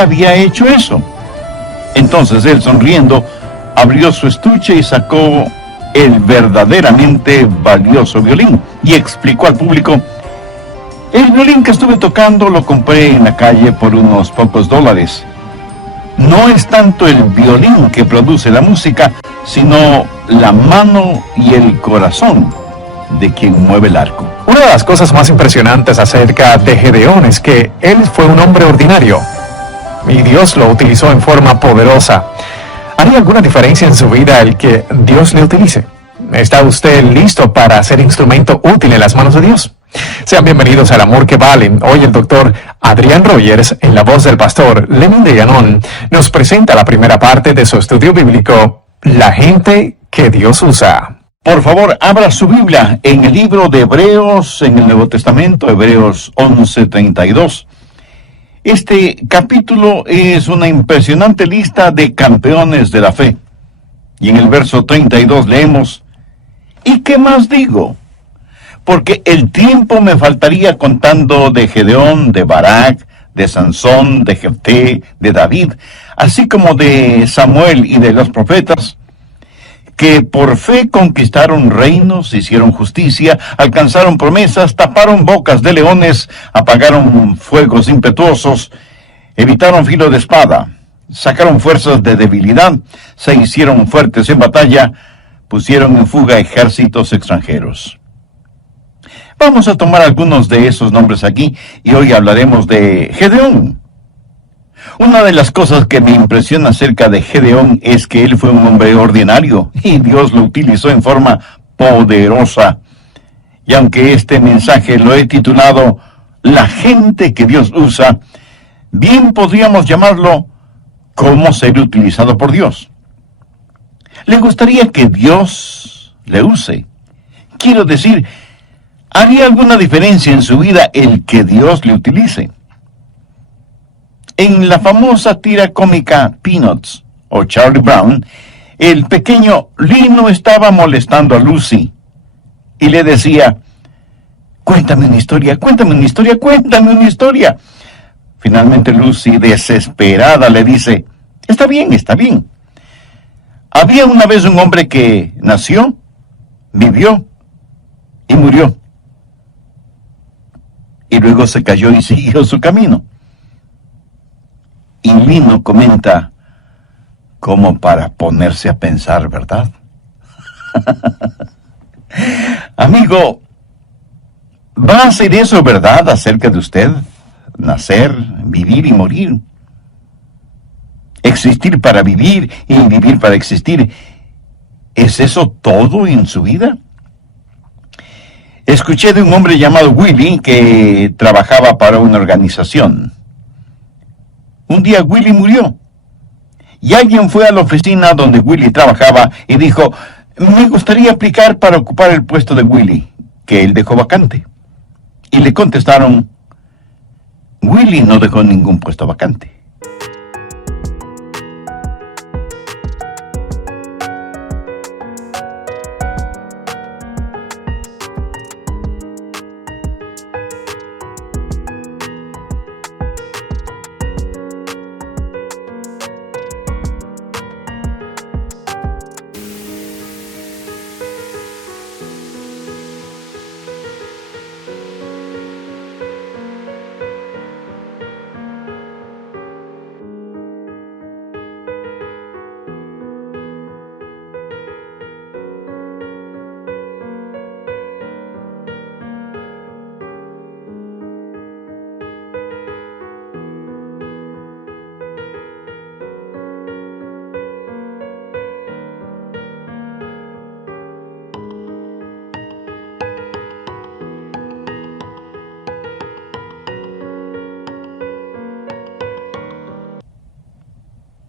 había hecho eso. Entonces él, sonriendo, abrió su estuche y sacó el verdaderamente valioso violín y explicó al público: el violín que estuve tocando lo compré en la calle por unos pocos dólares. No es tanto el violín que produce la música, sino la mano y el corazón de quien mueve el arco. Una de las cosas más impresionantes acerca de Gedeón es que él fue un hombre ordinario y Dios lo utilizó en forma poderosa. ¿Haría alguna diferencia en su vida el que Dios le utilice? ¿Está usted listo para ser instrumento útil en las manos de Dios? Sean bienvenidos al Amor que Vale. Hoy el doctor Adrián Rogers, en la voz del pastor Lenin de Llanón, nos presenta la primera parte de su estudio bíblico, La gente que Dios usa. Por favor, abra su Biblia en el libro de Hebreos, en el Nuevo Testamento, Hebreos 11:32. Este capítulo es una impresionante lista de campeones de la fe. Y en el verso 32 leemos: ¿y qué más digo? Porque el tiempo me faltaría contando de Gedeón, de Barak, de Sansón, de Jefté, de David, así como de Samuel y de los profetas, que por fe conquistaron reinos, hicieron justicia, alcanzaron promesas, taparon bocas de leones, apagaron fuegos impetuosos, evitaron filo de espada, sacaron fuerzas de debilidad, se hicieron fuertes en batalla, pusieron en fuga ejércitos extranjeros. Vamos a tomar algunos de esos nombres aquí y hoy hablaremos de Gedeón. Una de las cosas que me impresiona acerca de Gedeón es que él fue un hombre ordinario y Dios lo utilizó en forma poderosa. Y aunque este mensaje lo he titulado La gente que Dios usa, bien podríamos llamarlo ¿Cómo ser utilizado por Dios? ¿Le gustaría que Dios le use? Quiero decir, ¿haría alguna diferencia en su vida el que Dios le utilice? En la famosa tira cómica Peanuts, o Charlie Brown, el pequeño Lino estaba molestando a Lucy y le decía: cuéntame una historia, cuéntame una historia, cuéntame una historia. Finalmente Lucy, desesperada, le dice: está bien, está bien. Había una vez un hombre que nació, vivió y murió. Y luego se cayó y siguió su camino. Y Lino comenta, como para ponerse a pensar, ¿verdad? Amigo, ¿va a ser eso verdad acerca de usted? Nacer, vivir y morir. Existir para vivir y vivir para existir. ¿Es eso todo en su vida? Escuché de un hombre llamado Willy que trabajaba para una organización. Un día Willy murió y alguien fue a la oficina donde Willy trabajaba y dijo: me gustaría aplicar para ocupar el puesto de Willy, que él dejó vacante. Y le contestaron: Willy no dejó ningún puesto vacante.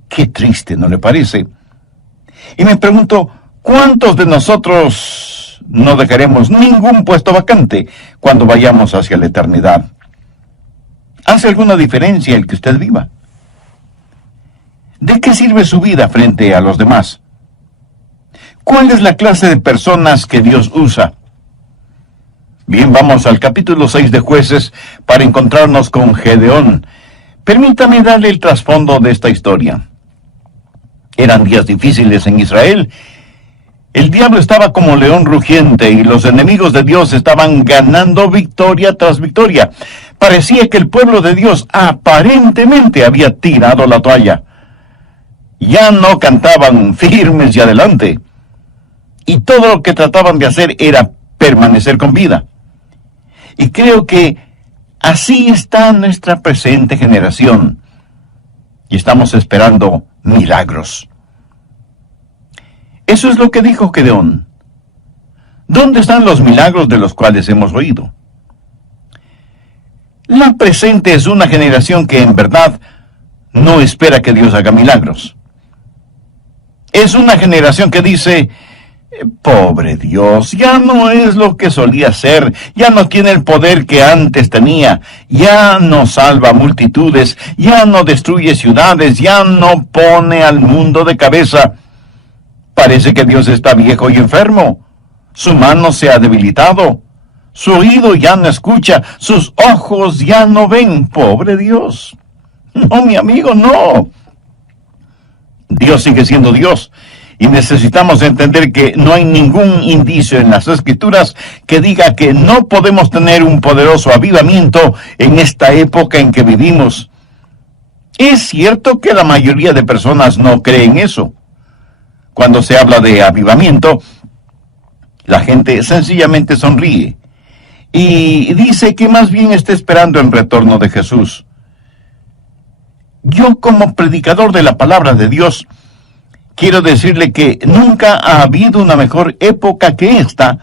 Qué triste, ¿no le parece? Y me pregunto, ¿cuántos de nosotros no dejaremos ningún puesto vacante cuando vayamos hacia la eternidad? ¿Hace alguna diferencia el que usted viva? ¿De qué sirve su vida frente a los demás? ¿Cuál es la clase de personas que Dios usa? Bien, vamos al capítulo 6 de Jueces para encontrarnos con Gedeón. Permítame darle el trasfondo de esta historia. Eran días difíciles en Israel. El diablo estaba como león rugiente y los enemigos de Dios estaban ganando victoria tras victoria. Parecía que el pueblo de Dios aparentemente había tirado la toalla. Ya no cantaban firmes y adelante. Y todo lo que trataban de hacer era permanecer con vida. Y creo que así está nuestra presente generación. Y estamos esperando milagros. Eso es lo que dijo Gedeón. ¿Dónde están los milagros de los cuales hemos oído? La presente es una generación que en verdad no espera que Dios haga milagros. Es una generación que dice, pobre Dios, ya no es lo que solía ser, ya no tiene el poder que antes tenía, ya no salva multitudes, ya no destruye ciudades, ya no pone al mundo de cabeza. Parece que Dios está viejo y enfermo. Su mano se ha debilitado. Su oído ya no escucha. Sus ojos ya no ven. Pobre Dios. No, mi amigo, no. Dios sigue siendo Dios. Y necesitamos entender que no hay ningún indicio en las Escrituras que diga que no podemos tener un poderoso avivamiento en esta época en que vivimos. Es cierto que la mayoría de personas no creen eso. Cuando se habla de avivamiento, la gente sencillamente sonríe y dice que más bien está esperando el retorno de Jesús. Yo, como predicador de la palabra de Dios, quiero decirle que nunca ha habido una mejor época que esta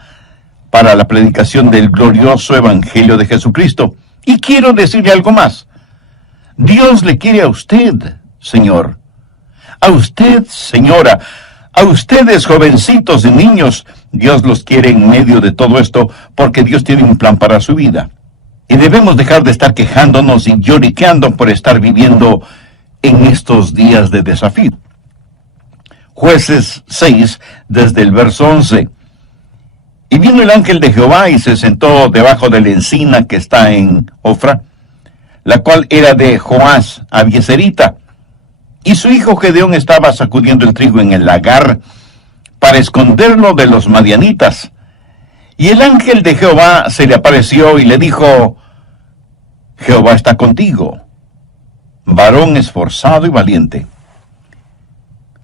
para la predicación del glorioso Evangelio de Jesucristo. Y quiero decirle algo más. Dios le quiere a usted, señor. A usted, señora. A ustedes, jovencitos y niños, Dios los quiere en medio de todo esto porque Dios tiene un plan para su vida. Y debemos dejar de estar quejándonos y lloriqueando por estar viviendo en estos días de desafío. Jueces 6, desde el verso 11. Y vino el ángel de Jehová y se sentó debajo de la encina que está en Ofra, la cual era de Joás Abieserita. Y su hijo Gedeón estaba sacudiendo el trigo en el lagar para esconderlo de los madianitas. Y el ángel de Jehová se le apareció y le dijo, Jehová está contigo, varón esforzado y valiente.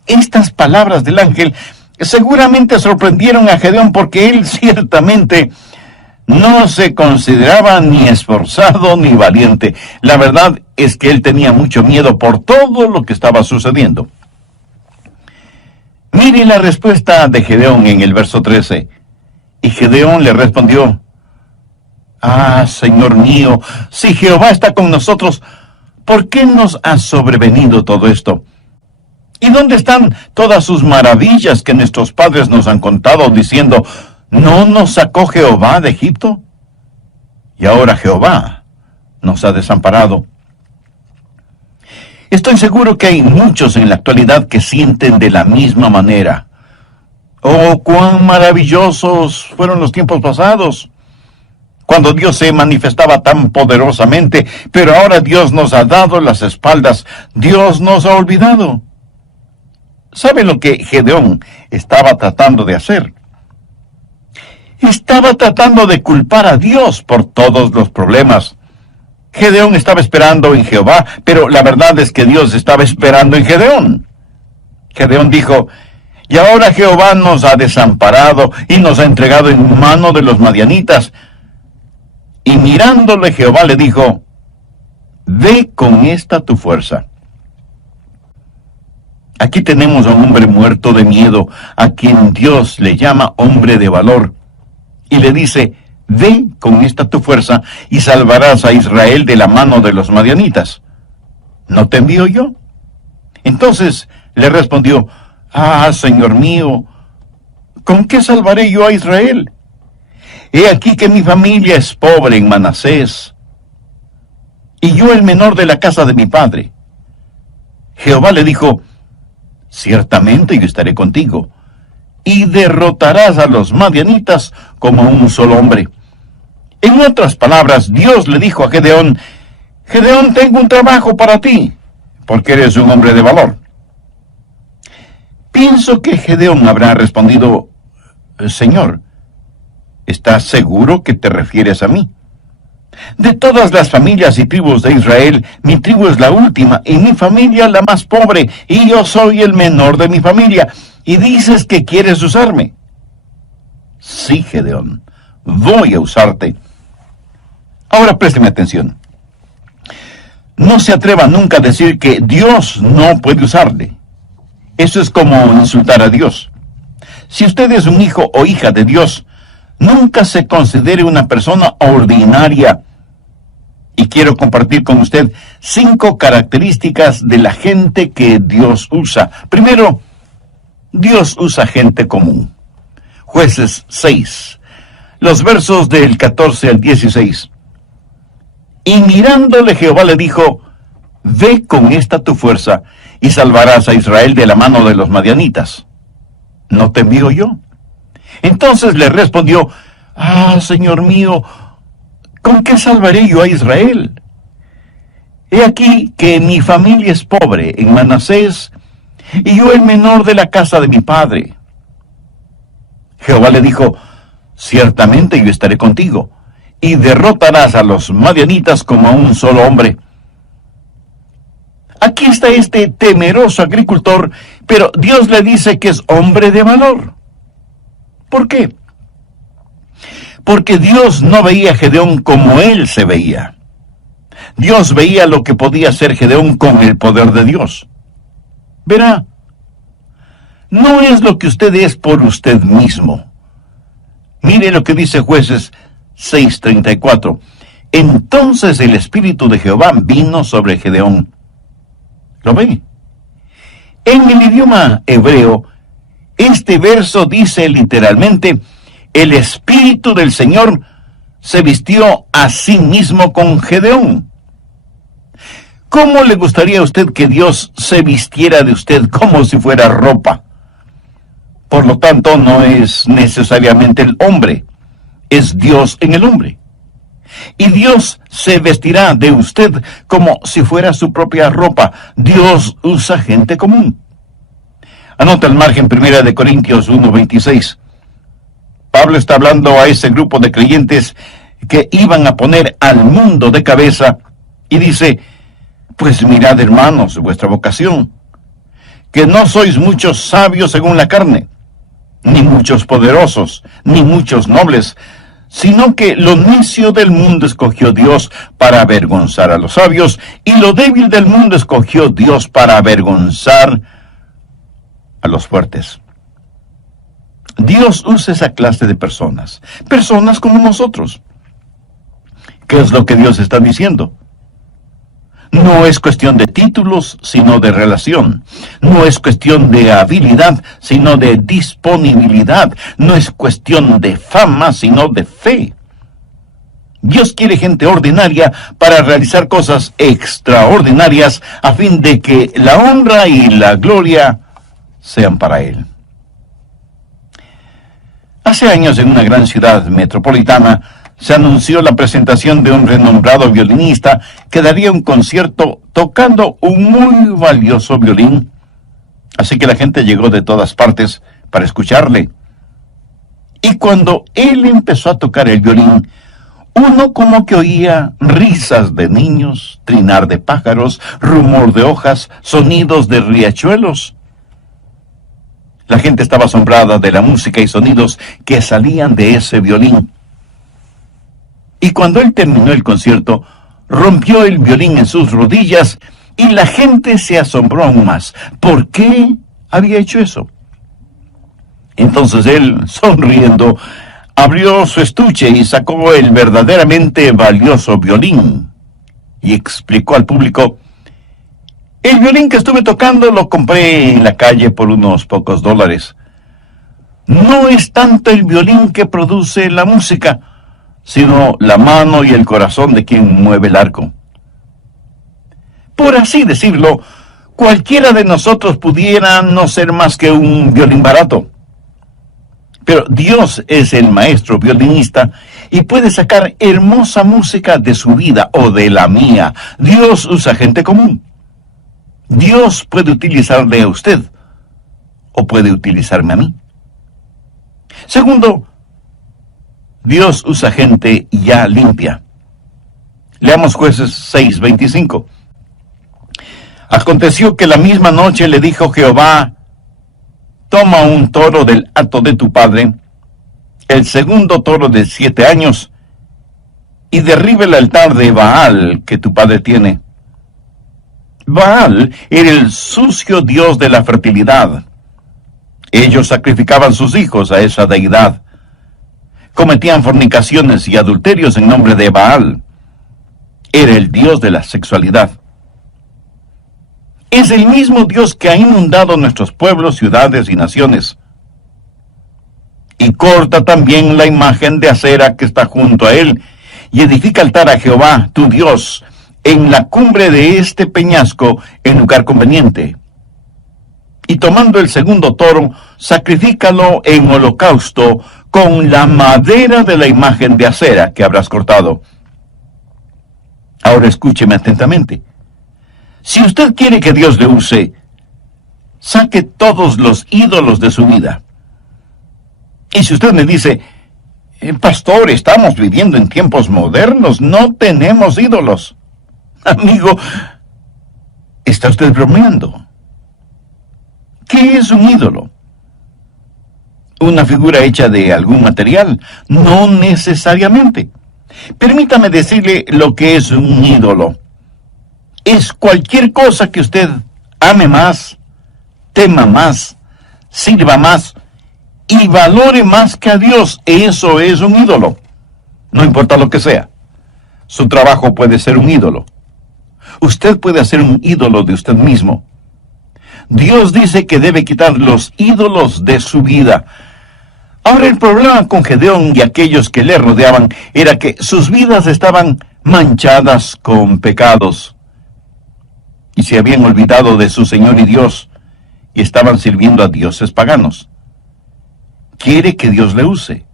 Estas palabras del ángel seguramente sorprendieron a Gedeón porque él ciertamente no se consideraba ni esforzado ni valiente. La verdad es que él tenía mucho miedo por todo lo que estaba sucediendo. Mire la respuesta de Gedeón en el verso 13. Y Gedeón le respondió, Señor mío, si Jehová está con nosotros, ¿por qué nos ha sobrevenido todo esto? ¿Y dónde están todas sus maravillas que nuestros padres nos han contado diciendo, ¿no nos sacó Jehová de Egipto? Y ahora Jehová nos ha desamparado. Estoy seguro que hay muchos en la actualidad que sienten de la misma manera. Oh, cuán maravillosos fueron los tiempos pasados, cuando Dios se manifestaba tan poderosamente, pero ahora Dios nos ha dado las espaldas, Dios nos ha olvidado. ¿Sabe lo que Gedeón estaba tratando de hacer? Estaba tratando de culpar a Dios por todos los problemas. Gedeón estaba esperando en Jehová, pero la verdad es que Dios estaba esperando en Gedeón. Gedeón dijo, y ahora Jehová nos ha desamparado y nos ha entregado en mano de los madianitas. Y mirándole Jehová le dijo, ve con esta tu fuerza. Aquí tenemos a un hombre muerto de miedo, a quien Dios le llama hombre de valor. Y le dice, ve con esta tu fuerza y salvarás a Israel de la mano de los madianitas. ¿No te envío yo? Entonces le respondió, Señor mío, ¿con qué salvaré yo a Israel? He aquí que mi familia es pobre en Manasés, y yo el menor de la casa de mi padre. Jehová le dijo, ciertamente yo estaré contigo, y derrotarás a los madianitas como un solo hombre. En otras palabras, Dios le dijo a Gedeón Gedeón, tengo un trabajo para ti, porque eres un hombre de valor. Pienso que Gedeón habrá respondido, Señor, ¿estás seguro que te refieres a mí? De todas las familias y tribus de Israel, mi tribu es la última, y mi familia la más pobre, y yo soy el menor de mi familia, y dices que quieres usarme. Sí, Gedeón, voy a usarte. Ahora présteme atención. No se atreva nunca a decir que Dios no puede usarle. Eso es como insultar a Dios. Si usted es un hijo o hija de Dios, nunca se considere una persona ordinaria. Y quiero compartir con usted 5 características de la gente que Dios usa. Primero, Dios usa gente común. Jueces 6, los versos del 14 al 16. Y mirándole Jehová le dijo, ve con esta tu fuerza, y salvarás a Israel de la mano de los madianitas. ¿No te envío yo? Entonces le respondió, Señor mío, ¿con qué salvaré yo a Israel? He aquí que mi familia es pobre en Manasés, y yo el menor de la casa de mi padre. Jehová le dijo, ciertamente yo estaré contigo, y derrotarás a los madianitas como a un solo hombre. Aquí está este temeroso agricultor, pero Dios le dice que es hombre de valor. ¿Por qué? Porque Dios no veía a Gedeón como él se veía. Dios veía lo que podía hacer Gedeón con el poder de Dios. Verá, no es lo que usted es por usted mismo. Mire lo que dice Jueces 6:34. Entonces el Espíritu de Jehová vino sobre Gedeón. ¿Lo ve? En el idioma hebreo, este verso dice literalmente, el Espíritu del Señor se vistió a sí mismo con Gedeón. ¿Cómo le gustaría a usted que Dios se vistiera de usted como si fuera ropa? Por lo tanto, no es necesariamente el hombre, es Dios en el hombre. Y Dios se vestirá de usted como si fuera su propia ropa. Dios usa gente común. Anota el margen 1 Corintios 1:26. Pablo está hablando a ese grupo de creyentes que iban a poner al mundo de cabeza y dice, pues mirad, hermanos, vuestra vocación, que no sois muchos sabios según la carne, ni muchos poderosos, ni muchos nobles, sino que lo necio del mundo escogió Dios para avergonzar a los sabios, y lo débil del mundo escogió Dios para avergonzar a los fuertes. Dios usa esa clase de personas como nosotros. ¿Qué es lo que Dios está diciendo? No es cuestión de títulos, sino de relación. No es cuestión de habilidad, sino de disponibilidad. No es cuestión de fama, sino de fe. Dios quiere gente ordinaria para realizar cosas extraordinarias a fin de que la honra y la gloria sean para Él. Hace años, en una gran ciudad metropolitana, se anunció la presentación de un renombrado violinista que daría un concierto tocando un muy valioso violín. Así que la gente llegó de todas partes para escucharle. Y cuando él empezó a tocar el violín, uno como que oía risas de niños, trinar de pájaros, rumor de hojas, sonidos de riachuelos. La gente estaba asombrada de la música y sonidos que salían de ese violín. Y cuando él terminó el concierto, rompió el violín en sus rodillas y la gente se asombró aún más. ¿Por qué había hecho eso? Entonces él, sonriendo, abrió su estuche y sacó el verdaderamente valioso violín y explicó al público: el violín que estuve tocando lo compré en la calle por unos pocos dólares. No es tanto el violín que produce la música, sino la mano y el corazón de quien mueve el arco. Por así decirlo, cualquiera de nosotros pudiera no ser más que un violín barato. Pero Dios es el maestro violinista y puede sacar hermosa música de su vida o de la mía. Dios usa gente común. Dios puede utilizarle a usted o puede utilizarme a mí. Segundo, Dios usa gente ya limpia. Leamos Jueces 6:25. Aconteció que la misma noche le dijo Jehová: toma un toro del hato de tu padre, el segundo toro de 7 años, y derriba el altar de Baal que tu padre tiene. Baal era el sucio dios de la fertilidad. Ellos sacrificaban sus hijos a esa deidad. Cometían fornicaciones y adulterios en nombre de Baal. Era el dios de la sexualidad. Es el mismo Dios que ha inundado nuestros pueblos, ciudades y naciones. Y corta también la imagen de acera que está junto a él, y edifica altar a Jehová, tu Dios, en la cumbre de este peñasco, en lugar conveniente. Y tomando el segundo toro, sacrifícalo en holocausto con la madera de la imagen de acera que habrás cortado. Ahora escúcheme atentamente. Si usted quiere que Dios le use, saque todos los ídolos de su vida. Y si usted me dice: pastor, estamos viviendo en tiempos modernos, no tenemos ídolos. Amigo, ¿está usted bromeando? ¿Qué es un ídolo? ¿Una figura hecha de algún material? No necesariamente. Permítame decirle lo que es un ídolo. Es cualquier cosa que usted ame más, tema más, sirva más y valore más que a Dios. Eso es un ídolo. No importa lo que sea. Su trabajo puede ser un ídolo. Usted puede hacer un ídolo de usted mismo. Dios dice que debe quitar los ídolos de su vida. Ahora, el problema con Gedeón y aquellos que le rodeaban era que sus vidas estaban manchadas con pecados. Y se habían olvidado de su Señor y Dios, y estaban sirviendo a dioses paganos. Quiere que Dios le use.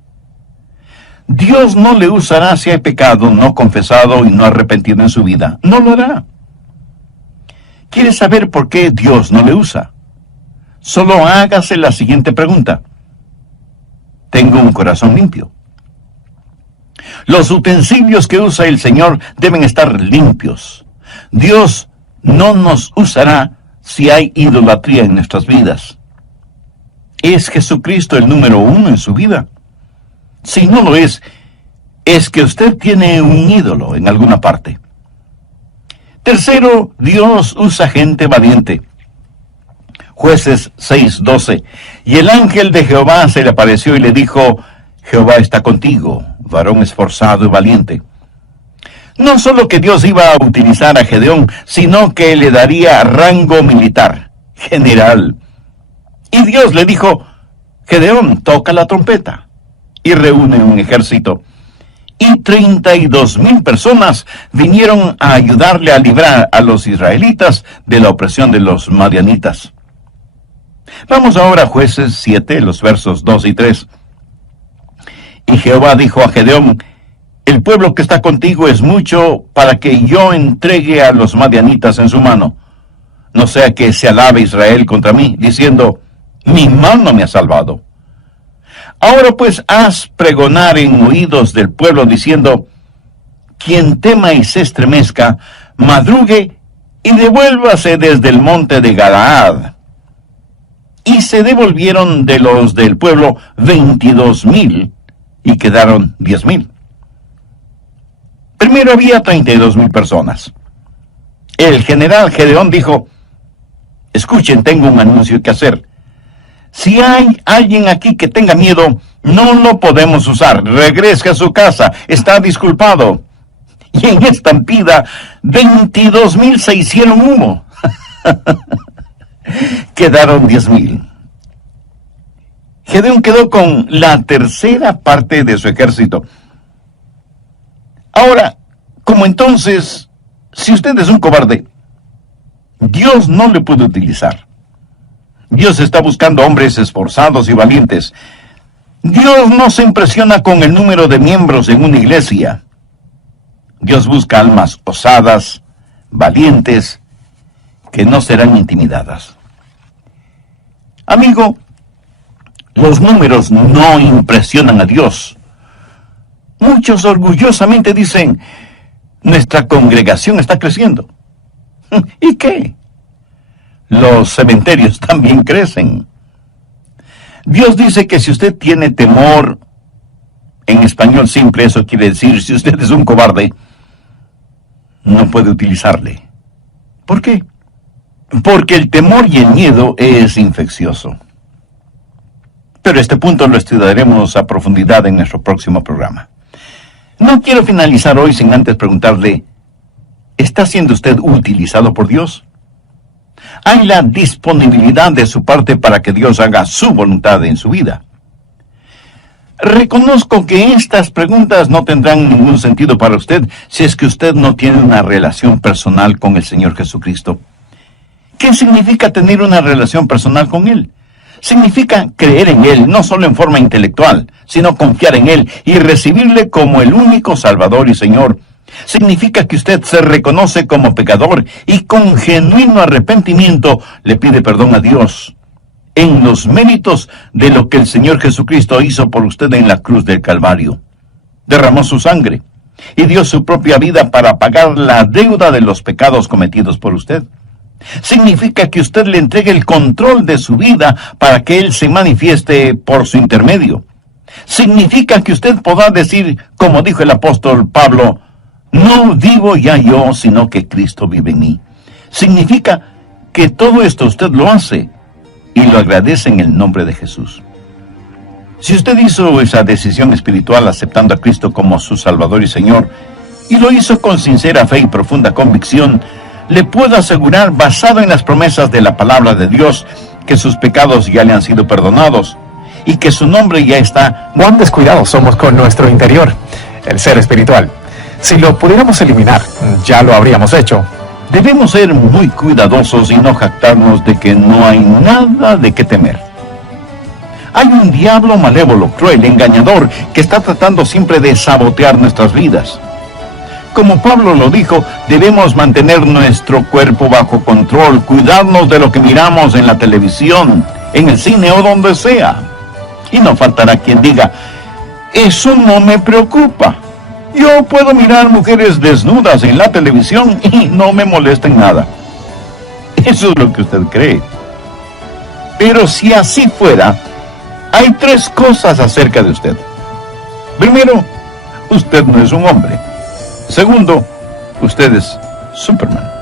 Dios no le usará si hay pecado no confesado y no arrepentido en su vida. No lo hará. ¿Quiere saber por qué Dios no le usa? Solo hágase la siguiente pregunta. ¿Tengo un corazón limpio? Los utensilios que usa el Señor deben estar limpios. Dios no nos usará si hay idolatría en nuestras vidas. ¿Es Jesucristo el número 1 en su vida? Si no lo es que usted tiene un ídolo en alguna parte. Tercero, Dios usa gente valiente. Jueces 6:12. Y el ángel de Jehová se le apareció y le dijo: Jehová está contigo, varón esforzado y valiente. No solo que Dios iba a utilizar a Gedeón, sino que le daría rango militar, general. Y Dios le dijo: Gedeón, toca la trompeta. Y reúne un ejército. Y 32,000 personas vinieron a ayudarle a librar a los israelitas de la opresión de los madianitas. Vamos ahora a Jueces 7, los versos 2 y 3. Y Jehová dijo a Gedeón: el pueblo que está contigo es mucho para que yo entregue a los madianitas en su mano. No sea que se alabe Israel contra mí, diciendo: mi mano me ha salvado. Ahora pues haz pregonar en oídos del pueblo, diciendo: quien tema y se estremezca, madrugue y devuélvase desde el monte de Galaad. Y se devolvieron de los del pueblo 22,000, y quedaron 10,000. Primero había 32,000 personas. El general Gedeón dijo: escuchen, tengo un anuncio que hacer. Si hay alguien aquí que tenga miedo, no lo podemos usar. Regrese a su casa, está disculpado. Y en estampida, 22,000 se hicieron humo. Quedaron 10,000. Gedeón quedó con la tercera parte de su ejército. Ahora, como entonces, si usted es un cobarde, Dios no le puede utilizar. Dios está buscando hombres esforzados y valientes. Dios no se impresiona con el número de miembros en una iglesia. Dios busca almas osadas, valientes, que no serán intimidadas. Amigo, los números no impresionan a Dios. Muchos orgullosamente dicen, nuestra congregación está creciendo. ¿Y qué? Los cementerios también crecen. Dios dice que si usted tiene temor, en español simple eso quiere decir, si usted es un cobarde, no puede utilizarle. ¿Por qué? Porque el temor y el miedo es infeccioso. Pero este punto lo estudiaremos a profundidad en nuestro próximo programa. No quiero finalizar hoy sin antes preguntarle, ¿está siendo usted utilizado por Dios? ¿Hay la disponibilidad de su parte para que Dios haga su voluntad en su vida? Reconozco que estas preguntas no tendrán ningún sentido para usted si es que usted no tiene una relación personal con el Señor Jesucristo. ¿Qué significa tener una relación personal con Él? Significa creer en Él, no solo en forma intelectual, sino confiar en Él y recibirle como el único Salvador y Señor. Significa que usted se reconoce como pecador y con genuino arrepentimiento le pide perdón a Dios en los méritos de lo que el Señor Jesucristo hizo por usted en la cruz del Calvario. Derramó su sangre y dio su propia vida para pagar la deuda de los pecados cometidos por usted. Significa que usted le entregue el control de su vida para que Él se manifieste por su intermedio. Significa que usted podrá decir, como dijo el apóstol Pablo, no vivo ya yo, sino que Cristo vive en mí. Significa que todo esto usted lo hace y lo agradece en el nombre de Jesús. Si usted hizo esa decisión espiritual aceptando a Cristo como su Salvador y Señor, y lo hizo con sincera fe y profunda convicción, le puedo asegurar, basado en las promesas de la palabra de Dios, que sus pecados ya le han sido perdonados y que su nombre ya está. Cuán descuidados somos con nuestro interior, el ser espiritual. Si lo pudiéramos eliminar, ya lo habríamos hecho. Debemos ser muy cuidadosos y no jactarnos de que no hay nada de qué temer. Hay un diablo malévolo, cruel, engañador, que está tratando siempre de sabotear nuestras vidas. Como Pablo lo dijo, debemos mantener nuestro cuerpo bajo control, cuidarnos de lo que miramos en la televisión, en el cine o donde sea. Y no faltará quien diga, eso no me preocupa. Yo puedo mirar mujeres desnudas en la televisión y no me molesta en nada. Eso es lo que usted cree. Pero si así fuera, hay tres cosas acerca de usted. Primero, usted no es un hombre. Segundo, usted es Superman.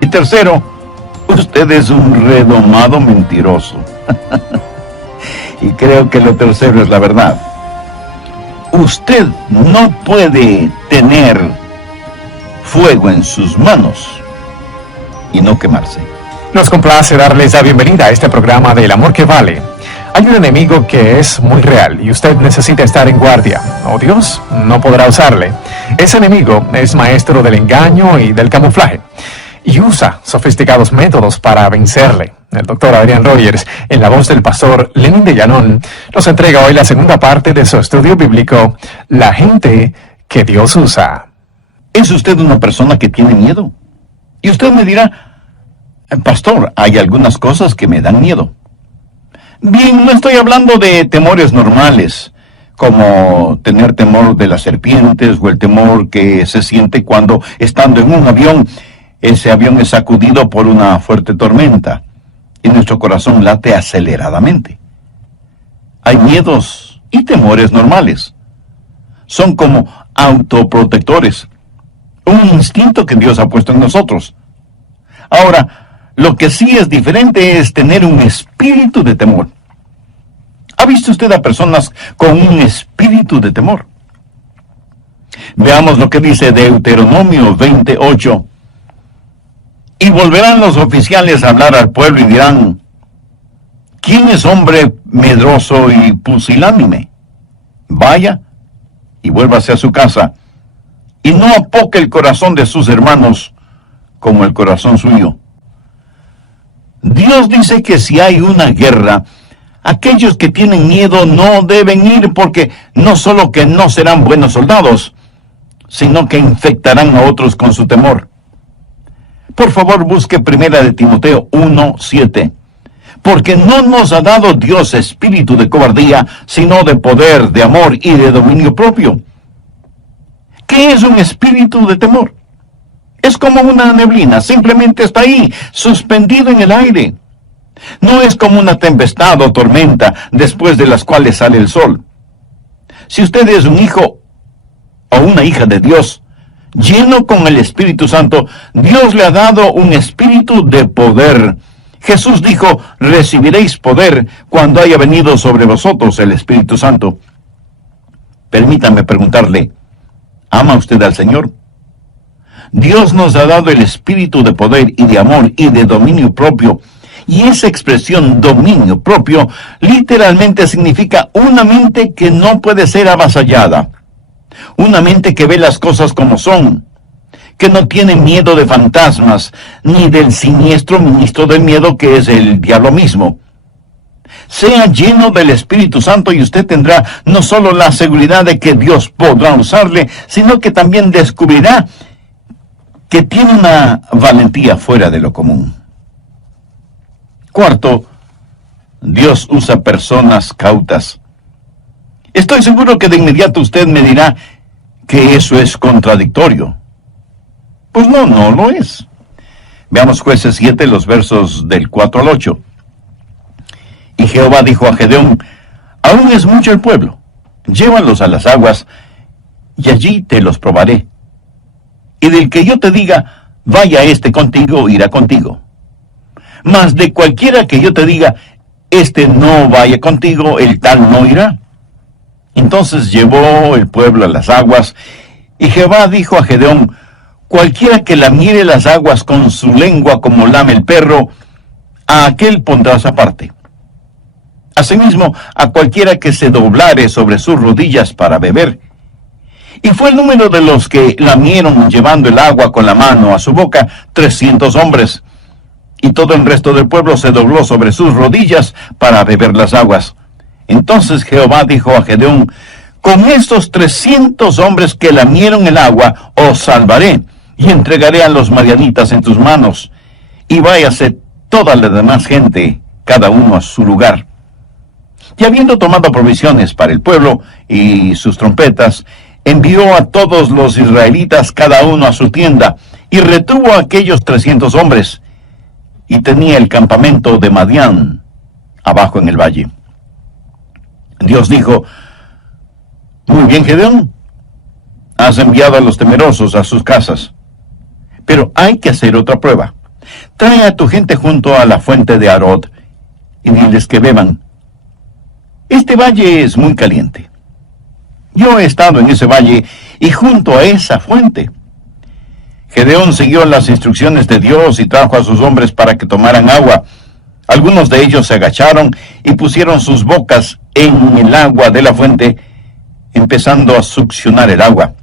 Y tercero, usted es un redomado mentiroso. Y creo que lo tercero es la verdad. Usted no puede tener fuego en sus manos y no quemarse. Nos complace darles la bienvenida a este programa del amor que vale. Hay un enemigo que es muy real y usted necesita estar en guardia, o Dios no podrá usarle. Ese enemigo es maestro del engaño y del camuflaje, y usa sofisticados métodos para vencerle. El doctor Adrian Rogers, en la voz del pastor Lenin de Llanón, nos entrega hoy la segunda parte de su estudio bíblico, La gente que Dios usa. ¿Es usted una persona que tiene miedo? Y usted me dirá, pastor, hay algunas cosas que me dan miedo. Bien, no estoy hablando de temores normales, como tener temor de las serpientes o el temor que se siente cuando, estando en un avión, ese avión es sacudido por una fuerte tormenta y nuestro corazón late aceleradamente. Hay miedos y temores normales. Son como autoprotectores, un instinto que Dios ha puesto en nosotros. Ahora, lo que sí es diferente es tener un espíritu de temor. ¿Ha visto usted a personas con un espíritu de temor? Veamos lo que dice Deuteronomio 28. Y volverán los oficiales a hablar al pueblo y dirán: ¿quién es hombre medroso y pusilánime? Vaya y vuélvase a su casa, y no apoque el corazón de sus hermanos como el corazón suyo. Dios dice que si hay una guerra, aquellos que tienen miedo no deben ir, porque no solo que no serán buenos soldados, sino que infectarán a otros con su temor. Por favor, busque 1 de Timoteo 1:7. Porque no nos ha dado Dios espíritu de cobardía, sino de poder, de amor y de dominio propio. ¿Qué es un espíritu de temor? Es como una neblina, simplemente está ahí, suspendido en el aire. No es como una tempestad o tormenta, después de las cuales sale el sol. Si usted es un hijo o una hija de Dios, lleno con el Espíritu Santo, Dios le ha dado un espíritu de poder. Jesús dijo: recibiréis poder cuando haya venido sobre vosotros el Espíritu Santo. Permítame preguntarle, ¿ama usted al Señor? Dios nos ha dado el espíritu de poder y de amor y de dominio propio. Y esa expresión dominio propio literalmente significa una mente que no puede ser avasallada. Una mente que ve las cosas como son, que no tiene miedo de fantasmas, ni del siniestro ministro del miedo que es el diablo mismo. Sea lleno del Espíritu Santo y usted tendrá no solo la seguridad de que Dios podrá usarle, sino que también descubrirá que tiene una valentía fuera de lo común. Cuarto, Dios usa personas cautas. Estoy seguro que de inmediato usted me dirá que eso es contradictorio. Pues no lo es. Veamos Jueces 7, los versos del 4 al 8. Y Jehová dijo a Gedeón: aún es mucho el pueblo, llévalos a las aguas, y allí te los probaré. Y del que yo te diga, vaya este contigo, irá contigo. Mas de cualquiera que yo te diga, este no vaya contigo, el tal no irá. Entonces llevó el pueblo a las aguas, y Jehová dijo a Gedeón: cualquiera que lamiere las aguas con su lengua como lame el perro, a aquel pondrás aparte. Asimismo, a cualquiera que se doblare sobre sus rodillas para beber. Y fue el número de los que lamieron llevando el agua con la mano a su boca 300 hombres. Y todo el resto del pueblo se dobló sobre sus rodillas para beber las aguas. Entonces Jehová dijo a Gedeón: con estos 300 hombres que lamieron el agua, os salvaré, y entregaré a los madianitas en tus manos. Y váyase toda la demás gente, cada uno a su lugar. Y habiendo tomado provisiones para el pueblo y sus trompetas, envió a todos los israelitas cada uno a su tienda, y retuvo a aquellos 300 hombres, y tenía el campamento de Madián abajo en el valle. Dios dijo: muy bien, Gedeón, has enviado a los temerosos a sus casas, pero hay que hacer otra prueba. Trae a tu gente junto a la fuente de Arod, y diles que beban. Este valle es muy caliente. Yo he estado en ese valle y junto a esa fuente. Gedeón siguió las instrucciones de Dios y trajo a sus hombres para que tomaran agua. Algunos de ellos se agacharon y pusieron sus bocas en el agua de la fuente, empezando a succionar el agua.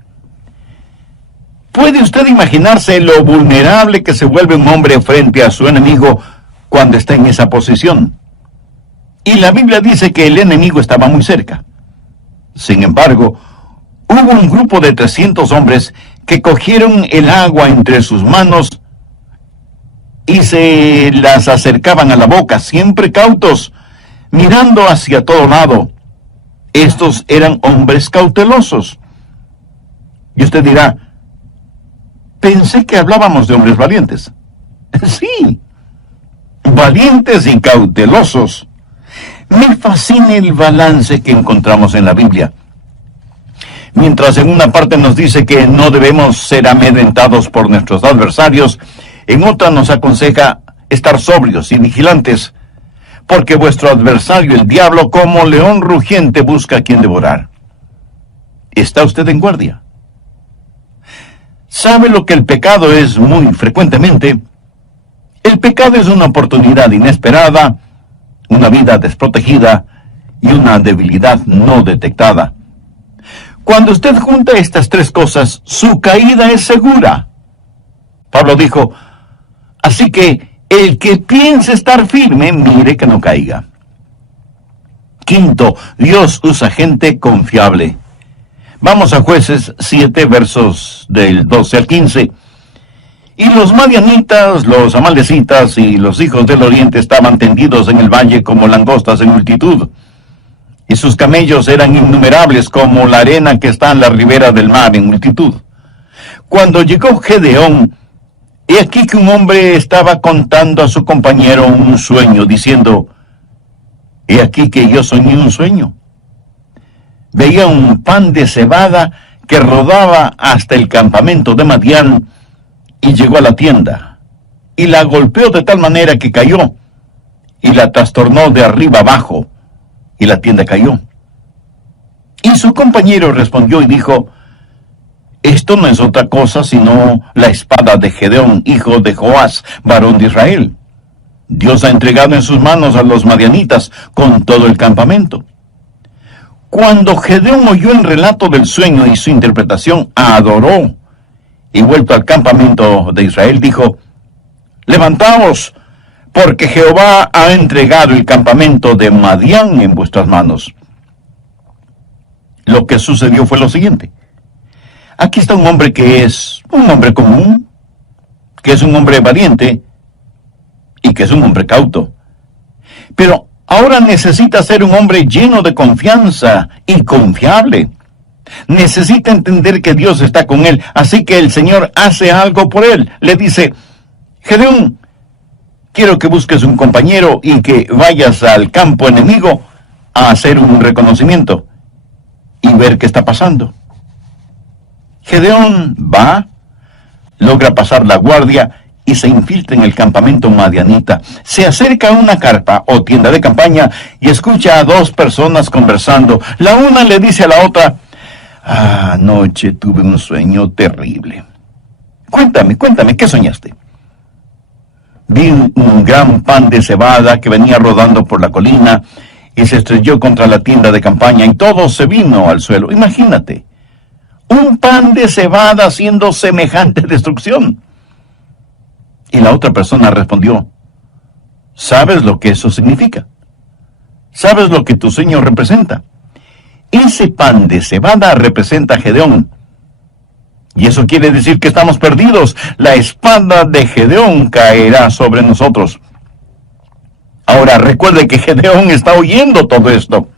¿Puede usted imaginarse lo vulnerable que se vuelve un hombre frente a su enemigo cuando está en esa posición? Y la Biblia dice que el enemigo estaba muy cerca. Sin embargo, hubo un grupo de 300 hombres que cogieron el agua entre sus manos y se las acercaban a la boca, siempre cautos, mirando hacia todo lado. Estos eran hombres cautelosos. Y usted dirá, pensé que hablábamos de hombres valientes. Sí, valientes y cautelosos. Me fascina el balance que encontramos en la Biblia. Mientras en una parte nos dice que no debemos ser amedrentados por nuestros adversarios, en otra nos aconseja estar sobrios y vigilantes, porque vuestro adversario, el diablo, como león rugiente, busca a quien devorar. ¿Está usted en guardia? ¿Sabe lo que el pecado es muy frecuentemente? El pecado es una oportunidad inesperada, una vida desprotegida y una debilidad no detectada. Cuando usted junta estas tres cosas, su caída es segura. Pablo dijo, así que el que piense estar firme, mire que no caiga. Quinto, Dios usa gente confiable. Vamos a Jueces 7, versos del 12 al 15. Y los madianitas, los amalecitas y los hijos del oriente estaban tendidos en el valle como langostas en multitud. Y sus camellos eran innumerables como la arena que está en la ribera del mar en multitud. Cuando llegó Gedeón, he aquí que un hombre estaba contando a su compañero un sueño, diciendo, he aquí que yo soñé un sueño. Veía un pan de cebada que rodaba hasta el campamento de Madián, y llegó a la tienda, y la golpeó de tal manera que cayó, y la trastornó de arriba abajo, y la tienda cayó. Y su compañero respondió y dijo, esto no es otra cosa sino la espada de Gedeón, hijo de Joás, varón de Israel. Dios ha entregado en sus manos a los madianitas con todo el campamento. Cuando Gedeón oyó el relato del sueño y su interpretación, adoró, y vuelto al campamento de Israel, dijo, levantaos, porque Jehová ha entregado el campamento de Madián en vuestras manos. Lo que sucedió fue lo siguiente. Aquí está un hombre que es un hombre común, que es un hombre valiente y que es un hombre cauto. Pero ahora necesita ser un hombre lleno de confianza y confiable. Necesita entender que Dios está con él, así que el Señor hace algo por él. Le dice, Gedeón, quiero que busques un compañero y que vayas al campo enemigo a hacer un reconocimiento y ver qué está pasando. Gedeón va, logra pasar la guardia y se infiltra en el campamento madianita. Se acerca a una carpa o tienda de campaña y escucha a dos personas conversando. La una le dice a la otra, anoche tuve un sueño terrible. Cuéntame, ¿qué soñaste? Vi un gran pan de cebada que venía rodando por la colina y se estrelló contra la tienda de campaña y todo se vino al suelo. Imagínate, un pan de cebada haciendo semejante destrucción. Y la otra persona respondió, ¿sabes lo que eso significa? ¿Sabes lo que tu sueño representa? Ese pan de cebada representa a Gedeón. Y eso quiere decir que estamos perdidos. La espada de Gedeón caerá sobre nosotros. Ahora, recuerde que Gedeón está oyendo todo esto.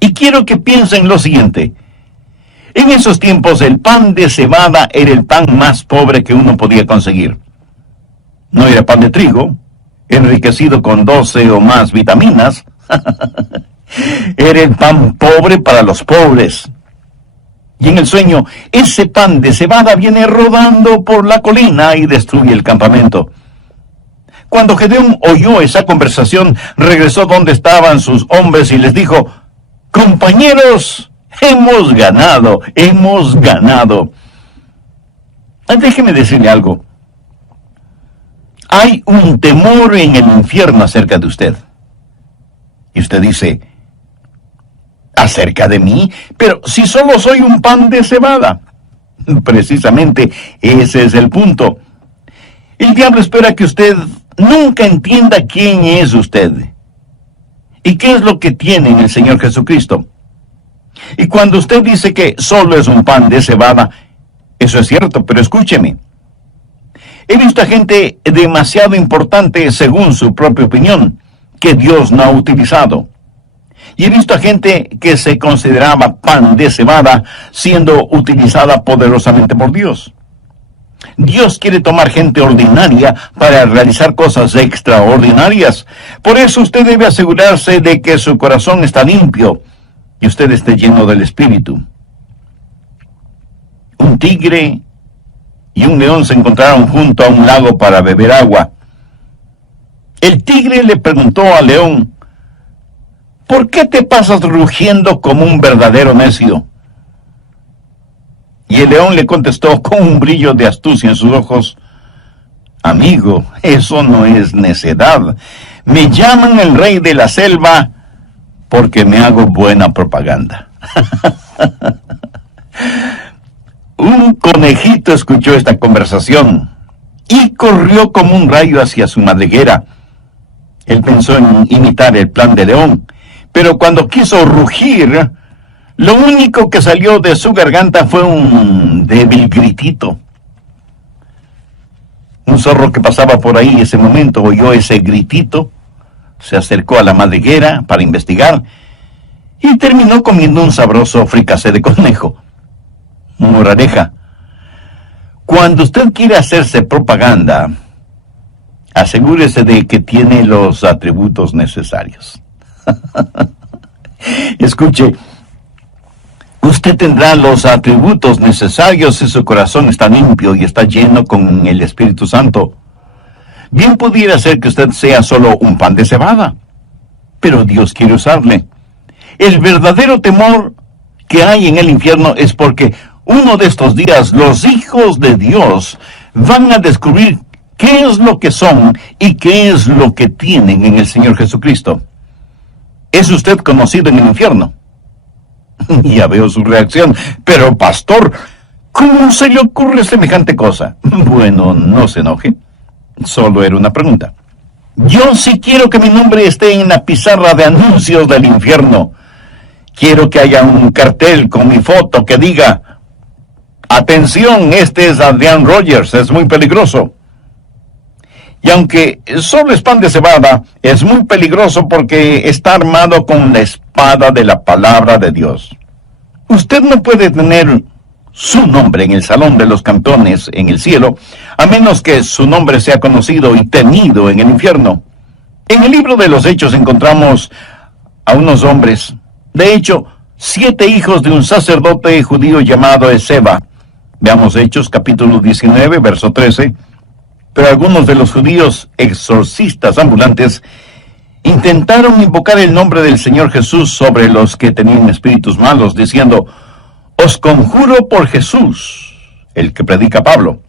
Y quiero que piensen lo siguiente. En esos tiempos, el pan de cebada era el pan más pobre que uno podía conseguir. No era pan de trigo, enriquecido con 12 o más vitaminas. Era el pan pobre para los pobres. Y en el sueño, ese pan de cebada viene rodando por la colina y destruye el campamento. Cuando Gedeón oyó esa conversación, regresó donde estaban sus hombres y les dijo, compañeros, hemos ganado. Déjeme decirle algo. Hay un temor en el infierno acerca de usted. Y usted dice, ¿acerca de mí? Pero si solo soy un pan de cebada. Precisamente ese es el punto. El diablo espera que usted nunca entienda quién es usted y qué es lo que tiene en el Señor Jesucristo. Y cuando usted dice que solo es un pan de cebada, eso es cierto, pero escúcheme. He visto a gente demasiado importante según su propia opinión, que Dios no ha utilizado. Y he visto a gente que se consideraba pan de cebada siendo utilizada poderosamente por Dios. Dios quiere tomar gente ordinaria para realizar cosas extraordinarias. Por eso usted debe asegurarse de que su corazón está limpio y usted esté lleno del Espíritu. Un tigre y un león se encontraron junto a un lago para beber agua. El tigre le preguntó al león: ¿por qué te pasas rugiendo como un verdadero necio? Y el león le contestó con un brillo de astucia en sus ojos: amigo, eso no es necedad. Me llaman el rey de la selva porque me hago buena propaganda. Un conejito escuchó esta conversación y corrió como un rayo hacia su madriguera. Él pensó en imitar el plan de león, pero cuando quiso rugir, lo único que salió de su garganta fue un débil gritito. Un zorro que pasaba por ahí en ese momento oyó ese gritito, se acercó a la madriguera para investigar y terminó comiendo un sabroso fricasé de conejo. Moraleja: cuando usted quiere hacerse propaganda, asegúrese de que tiene los atributos necesarios. Escuche, usted tendrá los atributos necesarios si su corazón está limpio y está lleno con el Espíritu Santo. Bien pudiera ser que usted sea solo un pan de cebada, pero Dios quiere usarle. El verdadero temor que hay en el infierno es porque uno de estos días los hijos de Dios van a descubrir qué es lo que son y qué es lo que tienen en el Señor Jesucristo. ¿Es usted conocido en el infierno? Ya veo su reacción. Pero, pastor, ¿cómo se le ocurre semejante cosa? Bueno, no se enoje. Solo era una pregunta. Yo sí quiero que mi nombre esté en la pizarra de anuncios del infierno. Quiero que haya un cartel con mi foto que diga: atención, este es Adrian Rogers, es muy peligroso. Y aunque solo es pan de cebada, es muy peligroso porque está armado con la espada de la palabra de Dios. Usted no puede tener su nombre en el salón de los campeones en el cielo, a menos que su nombre sea conocido y temido en el infierno. En el libro de los Hechos encontramos a unos hombres, de hecho, 7 hijos de un sacerdote judío llamado Esceva. Veamos Hechos capítulo 19, verso 13. Pero algunos de los judíos exorcistas ambulantes intentaron invocar el nombre del Señor Jesús sobre los que tenían espíritus malos, diciendo: os conjuro por Jesús, el que predica Pablo.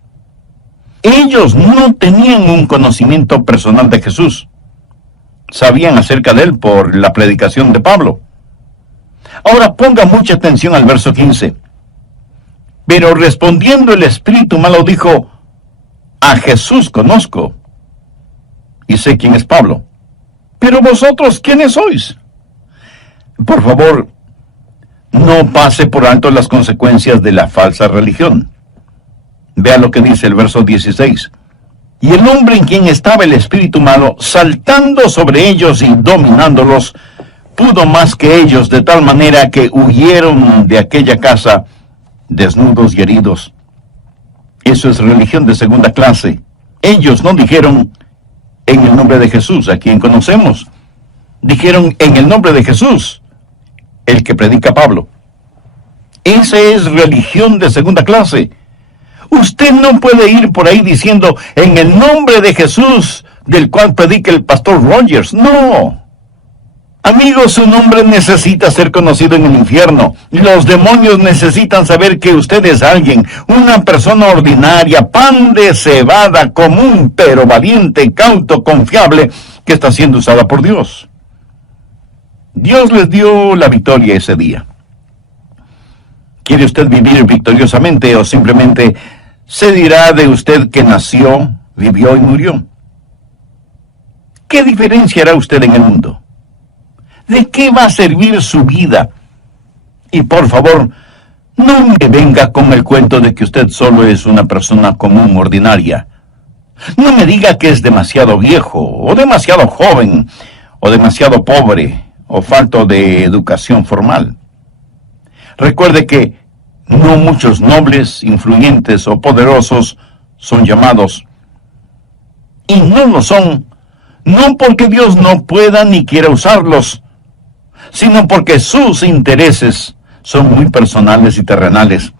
Ellos no tenían un conocimiento personal de Jesús. Sabían acerca de él por la predicación de Pablo. Ahora ponga mucha atención al verso 15. Pero respondiendo el espíritu malo dijo: a Jesús conozco, y sé quién es Pablo. Pero vosotros, ¿quiénes sois? Por favor, no pase por alto las consecuencias de la falsa religión. Vea lo que dice el verso 16. Y el hombre en quien estaba el espíritu malo, saltando sobre ellos y dominándolos, pudo más que ellos, de tal manera que huyeron de aquella casa desnudos y heridos. Eso es religión de segunda clase. Ellos no dijeron: en el nombre de Jesús, a quien conocemos. Dijeron: en el nombre de Jesús, el que predica Pablo. Esa es religión de segunda clase. Usted no puede ir por ahí diciendo: en el nombre de Jesús, del cual predica el pastor Rogers. No. Amigo, su nombre necesita ser conocido en el infierno. Los demonios necesitan saber que usted es alguien, una persona ordinaria, pan de cebada, común, pero valiente, cauto, confiable, que está siendo usada por Dios. Dios les dio la victoria ese día. ¿Quiere usted vivir victoriosamente o simplemente se dirá de usted que nació, vivió y murió? ¿Qué diferencia hará usted en el mundo? ¿De qué va a servir su vida? Y por favor, no me venga con el cuento de que usted solo es una persona común, ordinaria. No me diga que es demasiado viejo, o demasiado joven, o demasiado pobre, o falto de educación formal. Recuerde que no muchos nobles, influyentes o poderosos son llamados. Y no lo son, no porque Dios no pueda ni quiera usarlos, sino porque sus intereses son muy personales y terrenales.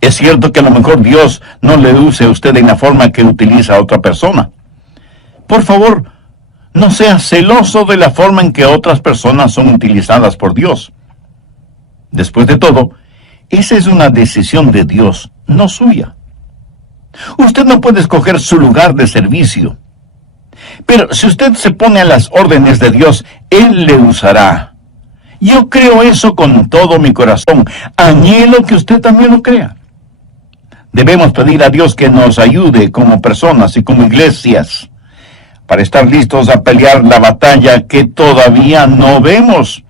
Es cierto que a lo mejor Dios no le use a usted en la forma que utiliza a otra persona. Por favor, no sea celoso de la forma en que otras personas son utilizadas por Dios. Después de todo, esa es una decisión de Dios, no suya. Usted no puede escoger su lugar de servicio. Pero si usted se pone a las órdenes de Dios, Él le usará. Yo creo eso con todo mi corazón. Anhelo que usted también lo crea. Debemos pedir a Dios que nos ayude como personas y como iglesias para estar listos a pelear la batalla que todavía no vemos.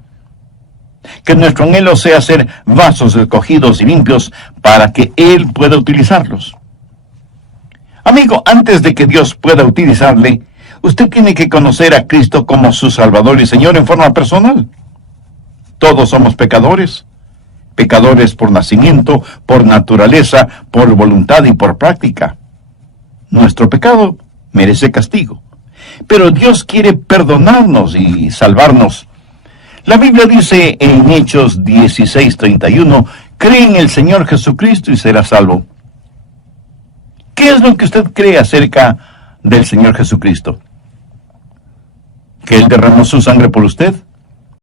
Que nuestro anhelo sea ser vasos escogidos y limpios para que Él pueda utilizarlos. Amigo, antes de que Dios pueda utilizarle, usted tiene que conocer a Cristo como su Salvador y Señor en forma personal. Todos somos pecadores. Pecadores por nacimiento, por naturaleza, por voluntad y por práctica. Nuestro pecado merece castigo. Pero Dios quiere perdonarnos y salvarnos. La Biblia dice en Hechos 16:31, cree en el Señor Jesucristo y será salvo. ¿Qué es lo que usted cree acerca del Señor Jesucristo? ¿Que Él derramó su sangre por usted?